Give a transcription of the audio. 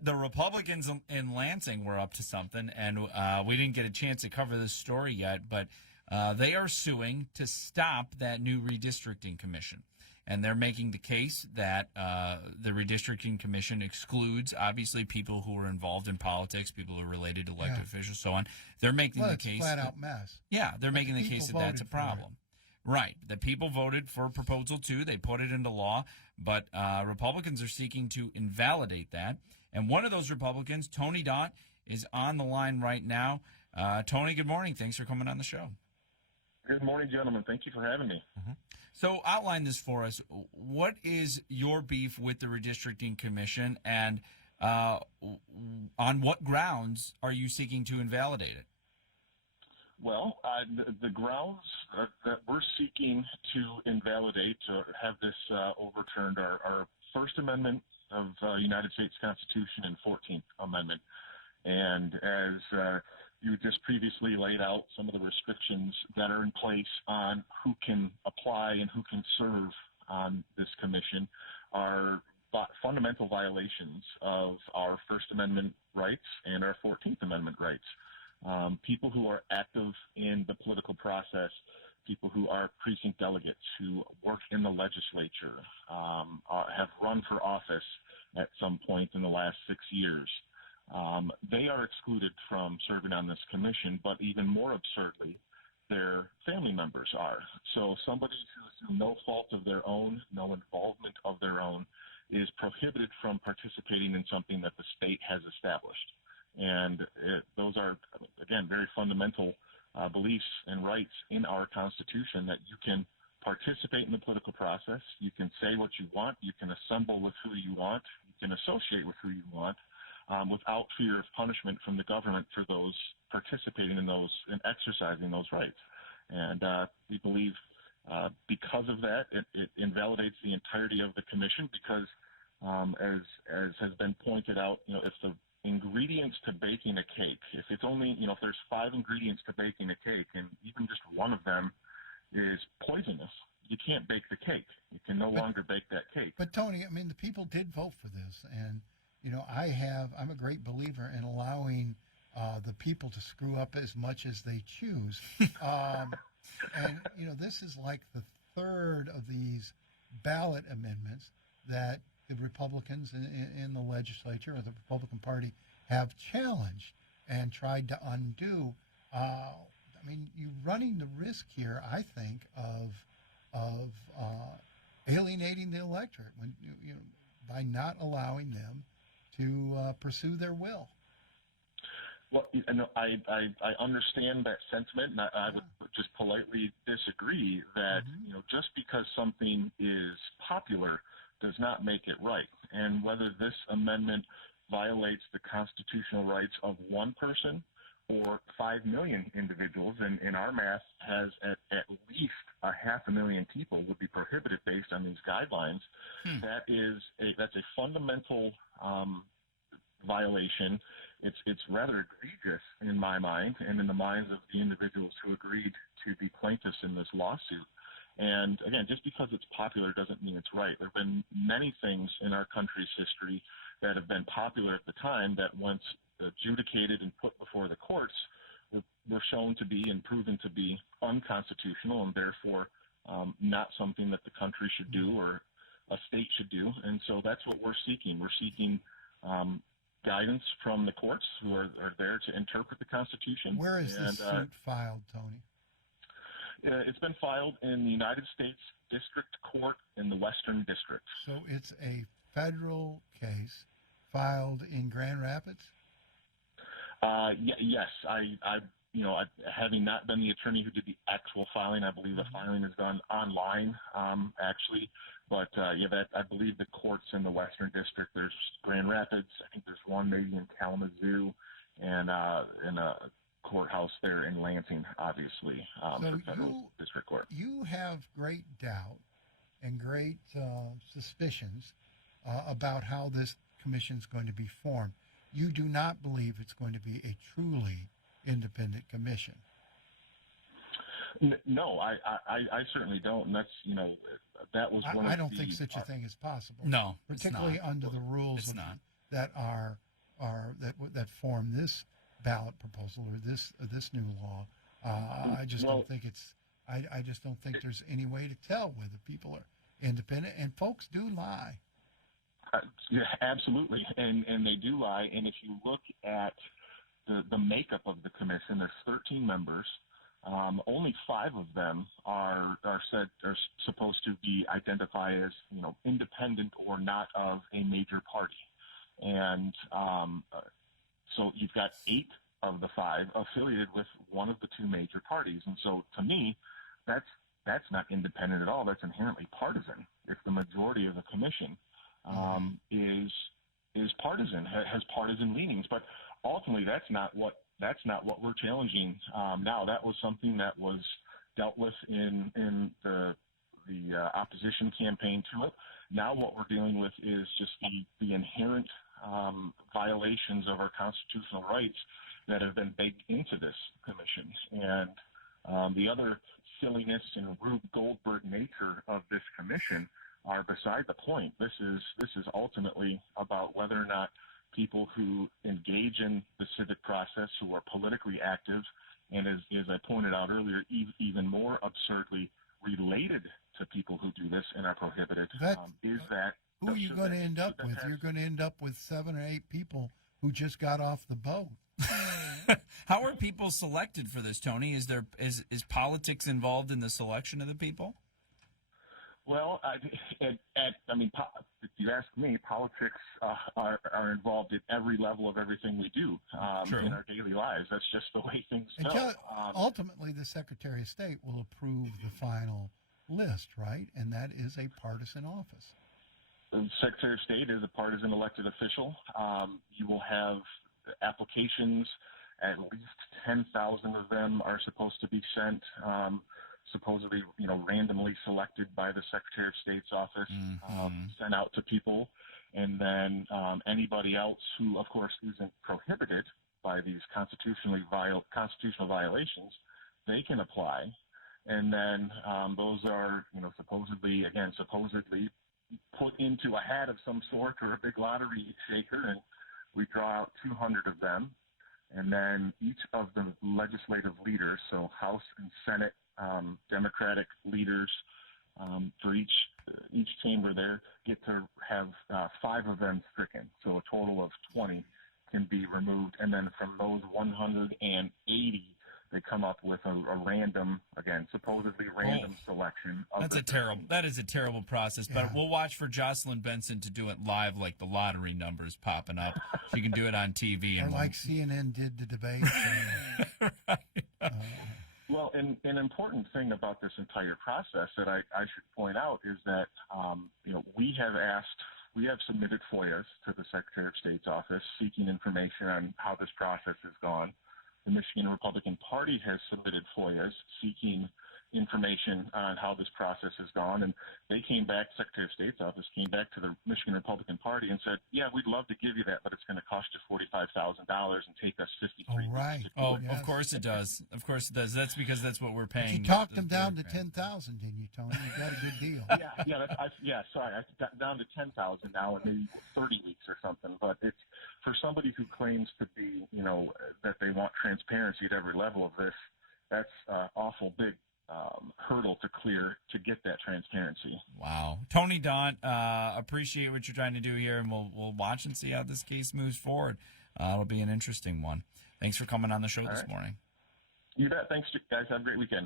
The Republicans in Lansing were up to something, and we didn't get a chance to cover this story yet, but they are suing to stop that new redistricting commission. And they're making the case that the redistricting commission excludes, obviously, people who are involved in politics, people who are related to elected officials, so on. They're making the case. It's a flat-out mess. Yeah, they're making the case that that's a problem. Right. The people voted for Proposal 2. They put it into law, but Republicans are seeking to invalidate that. And one of those Republicans, Tony Daunt, is on the line right now. Tony, good morning. Thanks for coming on the show. Good morning, gentlemen. Thank you for having me. Mm-hmm. So outline this for us. What is your beef with the Redistricting Commission, and on what grounds are you seeking to invalidate it? Well, the grounds that we're seeking to invalidate or have this overturned are First Amendment of the United States Constitution and 14th Amendment. And as you just previously laid out, some of the restrictions that are in place on who can apply and who can serve on this commission are fundamental violations of our First Amendment rights and our 14th Amendment rights. People who are active in the political process, people who are precinct delegates, who work in the legislature, have run for office at some point in the last 6 years. They are excluded from serving on this commission, but even more absurdly, their family members are. So somebody who, through no fault of their own, no involvement of their own, is prohibited from participating in something that the state has established. And those are, again, very fundamental beliefs and rights in our Constitution, that you can participate in the political process, you can say what you want, you can assemble with who you want, you can associate with who you want, without fear of punishment from the government for those participating in those and exercising those rights. And we believe because of that, it invalidates the entirety of the commission because, as has been pointed out, if the ingredients to baking a cake, if it's only, if there's 5 ingredients to baking a cake and even just one of them is poisonous, you can't bake the cake. You can no longer bake that cake. But Tony, I mean, the people did vote for this, and I'm a great believer in allowing the people to screw up as much as they choose. And this is like the third of these ballot amendments that the Republicans in the legislature, or the Republican Party, have challenged and tried to undo. You're running the risk here, I think, of alienating the electorate when by not allowing them to pursue their will. Well, I understand that sentiment, and I would just politely disagree that just because something is popular does not make it right. And whether this amendment violates the constitutional rights of one person or 5 million individuals, and in our math has at least 500,000 people would be prohibited based on these guidelines. That's a fundamental violation. It's rather egregious in my mind and in the minds of the individuals who agreed to be plaintiffs in this lawsuit. And again, just because it's popular doesn't mean it's right. There have been many things in our country's history that have been popular at the time that once adjudicated and put before the courts were shown to be and proven to be unconstitutional and therefore not something that the country should do or a state should do. And so that's what we're seeking. We're seeking guidance from the courts who are there to interpret the Constitution. Where is this suit filed, Tony? It's been filed in the United States District Court in the Western District. So it's a federal case filed in Grand Rapids? Yes. Having not been the attorney who did the actual filing, I believe the filing is done online, actually. But I believe the courts in the Western District. There's Grand Rapids. I think there's one maybe in Kalamazoo, and in a courthouse there in Lansing, obviously, for federal district court. You have great doubt and great suspicions about how this commission is going to be formed. You do not believe it's going to be a truly independent commission. No, I certainly don't. And that's, that was one of I don't think such a thing is possible. No, particularly under the rules that are that form this ballot proposal or this new law. I just don't think it's. I just don't think there's any way to tell whether people are independent, and folks do lie. Yeah, absolutely, and they do lie. And if you look at the makeup of the commission, there's 13 members. Only 5 of them are supposed to be identified as independent or not of a major party, and so you've got 8 of the 5 affiliated with one of the 2 major parties. And so to me, that's not independent at all. That's inherently partisan. If the majority of the commission is partisan, has partisan leanings, but ultimately that's not what we're challenging now. That was something that was dealt with in the opposition campaign to it. Now what we're dealing with is just the inherent violations of our constitutional rights that have been baked into this commission. And the other silliness and Rube Goldberg nature of this commission are beside the point. This is ultimately about whether or not people who engage in the civic process, who are politically active, and as I pointed out earlier, even more absurdly related to people who do this and are prohibited, who are you going to end up with? You're going to end up with 7 or 8 people who just got off the boat. How are people selected for this, Tony? Is politics involved in the selection of the people? Well, if you ask me, politics are involved at every level of everything we do in our daily lives. That's just the way things go. Ultimately, the Secretary of State will approve the final list, right? And that is a partisan office. The Secretary of State is a partisan elected official. You will have applications. At least 10,000 of them are supposed to be sent. Supposedly, randomly selected by the Secretary of State's office, sent out to people, and then anybody else who, of course, isn't prohibited by these constitutional violations, they can apply, and then those are, supposedly put into a hat of some sort or a big lottery shaker, and we draw out 200 of them, and then each of the legislative leaders, so House and Senate Democratic leaders for each chamber there get to have 5 of them stricken. So a total of 20 can be removed. And then from those 180, they come up with a random, again, supposedly random selection. That is a terrible process. But we'll watch for Jocelyn Benson to do it live, like the lottery numbers popping up. She can do it on TV. And like CNN did the debate. Right. Well, an important thing about this entire process that I should point out is that, we have submitted FOIAs to the Secretary of State's office seeking information on how this process has gone. The Michigan Republican Party has submitted FOIAs seeking information on how this process has gone, and they came back, Secretary of State's office came back to the Michigan Republican Party and said, yeah, we'd love to give you that, but it's going to cost you $45,000 and take us 53 weeks. Of course it does. Of course it does. That's because that's what we're paying. But you talked them down to 10,000, didn't you, Tony? You got a good deal. Sorry, I got down to 10,000 now, and maybe 30 weeks or something. But it's for somebody who claims to be, that they want transparency at every level of this. That's awful big hurdle to clear to get that transparency. Wow. Tony Daunt, appreciate what you're trying to do here, and we'll watch and see how this case moves forward. It'll be an interesting one. Thanks for coming on the show this morning. You bet. Thanks, guys. Have a great weekend.